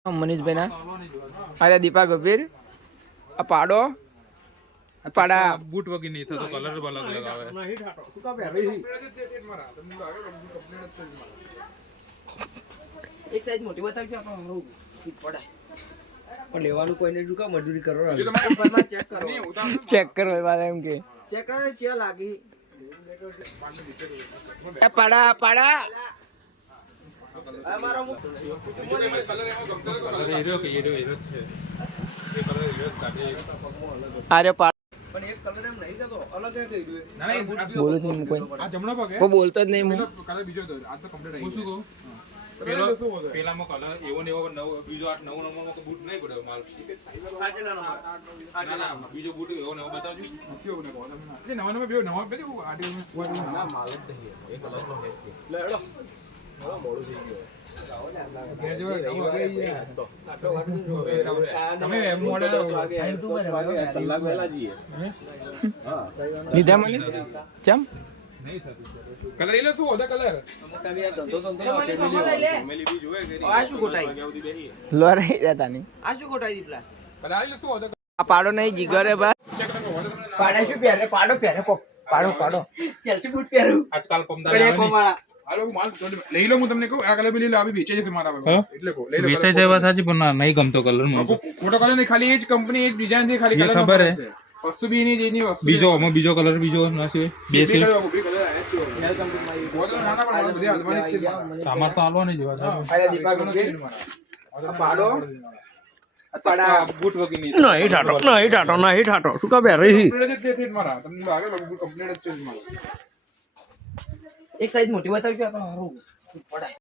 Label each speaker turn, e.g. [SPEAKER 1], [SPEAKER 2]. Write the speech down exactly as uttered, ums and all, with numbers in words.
[SPEAKER 1] મનીષભાઈ ના અરે દીપા ગભીર આ પાડો પાડા
[SPEAKER 2] બૂટ વગી નહીં થતો કલર અલગ લગાવે
[SPEAKER 1] એક સાઈઝ મોટી બતાવજો આપણે ફીટ પડાય પણ લેવાનું કોઈને દુકા મજૂરી કરો ચેક કરો ચેક કરો વાલા એમ કે ચેક કરો ચે લાગી એ પાડા પાડા અમારો
[SPEAKER 2] કલર એમાં ગમતો કલર હીરો કે હીરો હીરો છે એ કલર હીરો કાઢે
[SPEAKER 1] અરે પણ એક કલર એમ નહીં જતો અલગ હે કઈ દે ના ના બોલું છું કોઈ
[SPEAKER 2] આ જમણો પગ હે
[SPEAKER 1] કોઈ બોલતો જ નહીં હું
[SPEAKER 2] કલર બીજો તો આ તો કમ્પ્લીટ આવી ગયો શું કહું પેલો પેલામાં કલર એવો ને એવો નવ બીજો આઠ નવ નંબરનો બૂટ નહીં પડ્યો માલ ના ના બીજો બૂટ એવો ને એવો બતાવજો નથી એવો ને બોલ એ નવા નંબર બે નવા બે આડી ના માલ જ નહીં એ કલર નો હે લે એડો મોડું થઈ ગયો તમે મોડે કલાક પહેલા જઈએ હા
[SPEAKER 1] લીધા મને ચમ
[SPEAKER 2] કલર એ લે શું હોતા કલર
[SPEAKER 1] તમે આ ધંધો ધંધો
[SPEAKER 2] ફેમિલી બી જોવે કે
[SPEAKER 1] આ શું કોટાઈ લોરાઈ જતા નહીં આ શું કોટાઈ દીપલા
[SPEAKER 2] કલર એ લે શું હોતા
[SPEAKER 1] આ પાડો નહીં જીગર હે બસ પાડા શું પહેરે પાડો પહેરે કો પાડો પાડો ચેલ્સી બૂટ પહેરું
[SPEAKER 2] આજકાલ પમદાર હાલો માલ લઈ લો હું તમને કહું આ કલર બી લઈ લો આ બી વેચે છે મારા એટલે કો લઈ લો
[SPEAKER 3] વેચાઈ જાય વાત સાચી પણ નહીં ગમતો કલર મને
[SPEAKER 2] ફોટો કલર નહીં ખાલી એ જ કંપની એ જ ડિઝાઇન છે ખાલી કલર
[SPEAKER 3] ખબર હે
[SPEAKER 2] વસ્તુ બી એની જેની વસ્તુ
[SPEAKER 3] બીજો આમાં બીજો કલર બીજો ના છે બે છે
[SPEAKER 2] કલર આયા છે હેલ કંપની માં બોતલ નાના પણ બધી હાલવાની છે
[SPEAKER 3] સામાર તો આલવા નહીં જોવા
[SPEAKER 1] અરે દીપા ગંભીર પાડો
[SPEAKER 2] પાડા બૂટ વગી નહીં
[SPEAKER 1] નહીં ટાટો નહીં ટાટો નહીં ટાટો શું કા બેરે
[SPEAKER 2] કમ્પ્લીટ જ છે મારા તમને લાગે બૂટ કમ્પ્લીટ જ છે મારા
[SPEAKER 1] એક સાઈઝ મોટી બતાવજો આપણે હારું પડાય